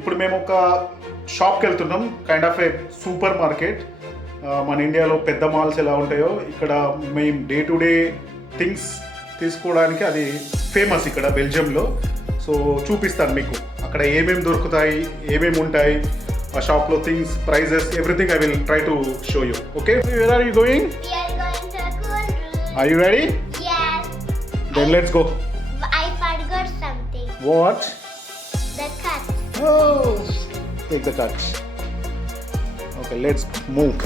ఇప్పుడు మేము ఒక షాప్కి వెళ్తున్నాం, kind of A super market. మన ఇండియాలో పెద్ద మాల్స్ ఎలా ఉంటాయో ఇక్కడ మేము డే టు డే థింగ్స్ తీసుకోవడానికి అది ఫేమస్ ఇక్కడ బెల్జియంలో. సో చూపిస్తాను మీకు అక్కడ ఏమేమి దొరుకుతాయి, ఏమేమి ఉంటాయి ఆ షాప్లో, things, prices, everything I will try to show you. Okay, where are you going? We are going to a cool room. Are you ready? Yes. Then let's go. I forgot something. What? The cut. Oh, take the touch. Okay, let's move.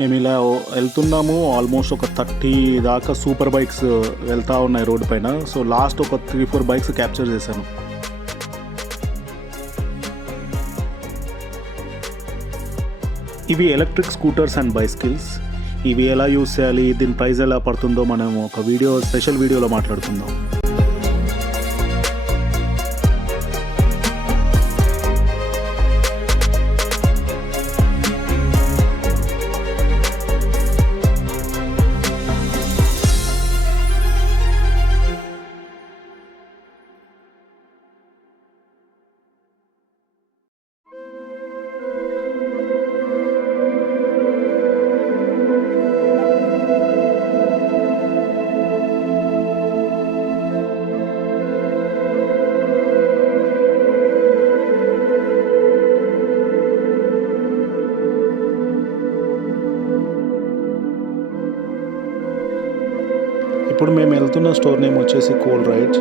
మేము ఇలా వెళ్తున్నాము, ఆల్మోస్ట్ ఒక 30 దాకా super bikes వెళ్తూ ఉన్నాయి రోడ్డు పైన. So last ఒక 3-4 bikes capture చేశాను. ఇవి ఎలక్ట్రిక్ స్కూటర్స్ అండ్ బైసికల్స్. ఇవి ఎలా యూస్ చేయాలి, దీని ప్రైస్ ఎలా పడుతుందో మనం ఒక స్పెషల్ వీడియోలో మాట్లాడుకుందాం. ఇప్పుడు మేము వెళ్తున్న స్టోర్ నేమ్ వచ్చేసి కోల్ రైట్.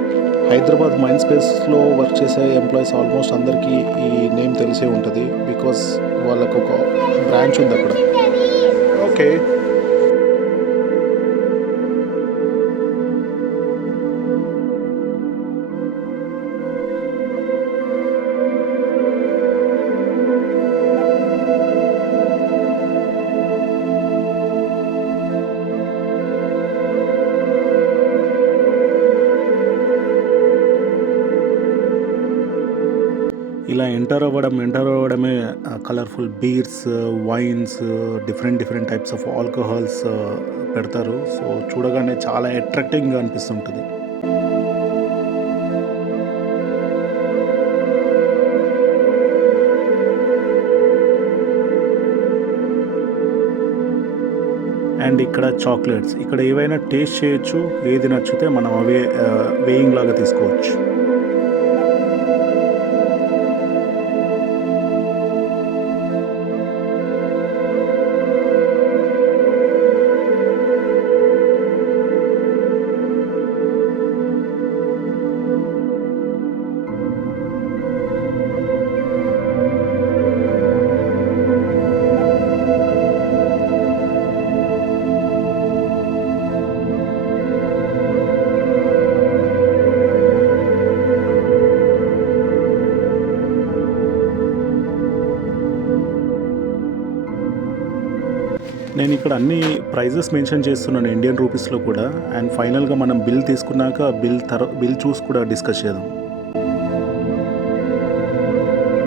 హైదరాబాద్ మైండ్ స్పేస్లో వర్క్ చేసే ఎంప్లాయీస్ ఆల్మోస్ట్ అందరికీ ఈ నేమ్ తెలిసే ఉంటుంది, బికాస్ వాళ్ళకు ఒక బ్రాంచ్ ఉంది అక్కడ. ఓకే, ఇలా ఎంటర్ అవ్వడమే colourful bears, wines, different types of alcohols పెడతారు. సో చూడగానే చాలా అట్రాక్టింగ్గా అనిపిస్తుంటుంది. అండ్ ఇక్కడ చాక్లెట్స్, ఇక్కడ ఏవైనా టేస్ట్ చేయొచ్చు, ఏది నచ్చితే మనం అవే వేయింగ్ లాగా తీసుకోవచ్చు. నేను ఇక్కడ అన్ని ప్రైజెస్ మెన్షన్ చేస్తున్నాను ఇండియన్ రూపీస్లో కూడా. అండ్ ఫైనల్గా మనం బిల్ తీసుకున్నాక బిల్ చూసి కూడా డిస్కస్ చేద్దాం.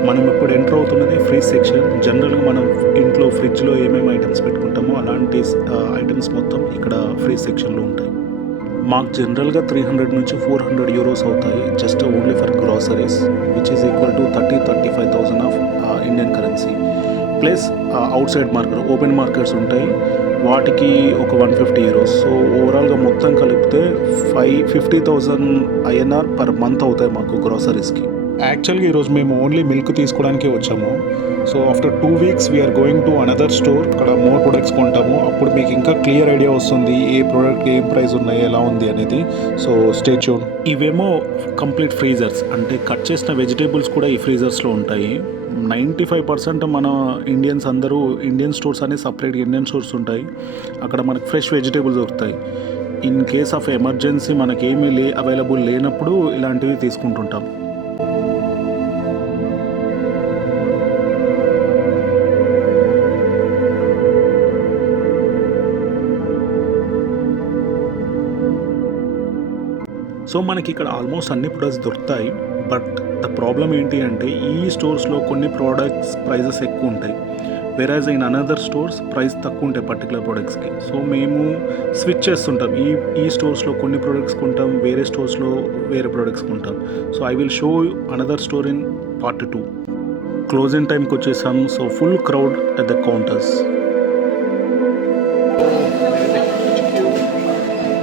మనం ఇప్పుడు ఎంటర్ అవుతున్నది ఫ్రిడ్జ్ సెక్షన్. జనరల్గా మనం ఇంట్లో ఫ్రిడ్జ్లో ఏమేమి ఐటమ్స్ పెట్టుకుంటామో అలాంటి ఐటమ్స్ మొత్తం ఇక్కడ ఫ్రిడ్జ్ సెక్షన్లో ఉంటాయి. మాకు జనరల్గా 300 నుంచి 400 యూరోస్ అవుతాయి, just only for groceries, which is equal to 30,000-35,000 of Indian currency. Plus out side market, open markets ఉంటాయి, వాటికి ఒక 150 యూరోస్. సో ఓవరాల్గా మొత్తం కలిపితే 50,000 INR పర్ మంత్ అవుతాయి మాకు గ్రాసరీస్కి. యాక్చువల్గా ఈరోజు మేము ఓన్లీ మిల్క్ తీసుకోవడానికే వచ్చాము. So after 2 weeks we are going to another store. అక్కడ మోర్ ప్రొడక్ట్స్ కొంటాము, అప్పుడు మీకు ఇంకా క్లియర్ ఐడియా వస్తుంది ఏ ప్రోడక్ట్ ఏం ప్రైస్ ఉన్నాయి, ఎలా ఉంది అనేది. So stay tune. ఇవేమో కంప్లీట్ ఫ్రీజర్స్, అంటే కట్ చేసిన వెజిటేబుల్స్ కూడా ఈ ఫ్రీజర్స్లో ఉంటాయి. 95% మన ఇండియన్స్ అందరూ ఇండియన్ స్టోర్స్ అని సపరేట్గా ఇండియన్ స్టోర్స్ ఉంటాయి, అక్కడ మనకు ఫ్రెష్ వెజిటేబుల్స్ దొరుకుతాయి. ఇన్ కేస్ ఆఫ్ ఎమర్జెన్సీ మనకేమీ అవైలబుల్ లేనప్పుడు ఇలాంటివి తీసుకుంటుంటాం. సో మనకి ఇక్కడ ఆల్మోస్ట్ అన్ని ప్రొడక్ట్స్ దొరుకుతాయి. బట్ ద ప్రాబ్లం ఏంటి అంటే ఈ స్టోర్స్లో కొన్ని ప్రోడక్ట్స్ ప్రైజెస్ ఎక్కువ ఉంటాయి. Whereas in another stores price తక్కువ ఉంటాయి పర్టికులర్ ప్రొడక్ట్స్కి. సో మేము స్విచ్ చేస్తుంటాం, ఈ స్టోర్స్లో కొన్ని ప్రొడక్ట్స్ కొంటాం, వేరే స్టోర్స్లో వేరే ప్రొడక్ట్స్ కొంటాం. So I will show another store in part 2. Closing టైంకి వచ్చేసాం. So full crowd at the counters.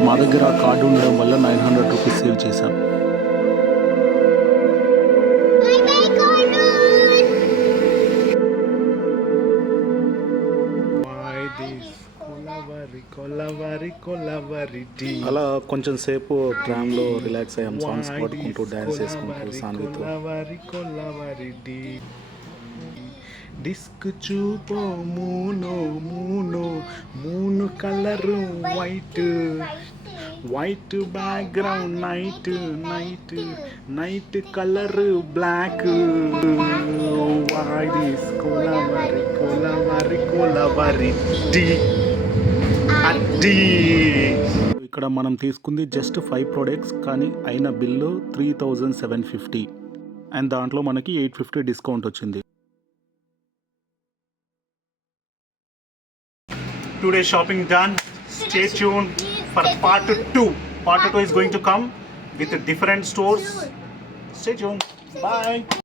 మా దగ్గర కార్డు ఉండడం వల్ల 900 రూపీస్ సేవ్ చేశాం. Bye bye, Colin. అలా కొంచెం సేపు ట్రామ్లో రిలాక్స్ అయ్యాం, సాంగ్స్ పాడుకుంటూ డ్యాన్స్ చేసుకుంటూ సాన్వితో. డిస్క్ చూపో moon moon moon colour white white background night night night colour black. కొలవరి కొలవరి కొలవరి డి అడ్డి. ఇక్కడ మనం తీసుకుంది జస్ట్ 5 ప్రొడక్ట్స్, కానీ అయిన బిల్లు 3750 అండ్ దాంట్లో మనకి 850 డిస్కౌంట్ వచ్చింది. Today shopping done. Stay tuned for part 2. Part 2 is going to come with different stores. Stay tuned. Bye.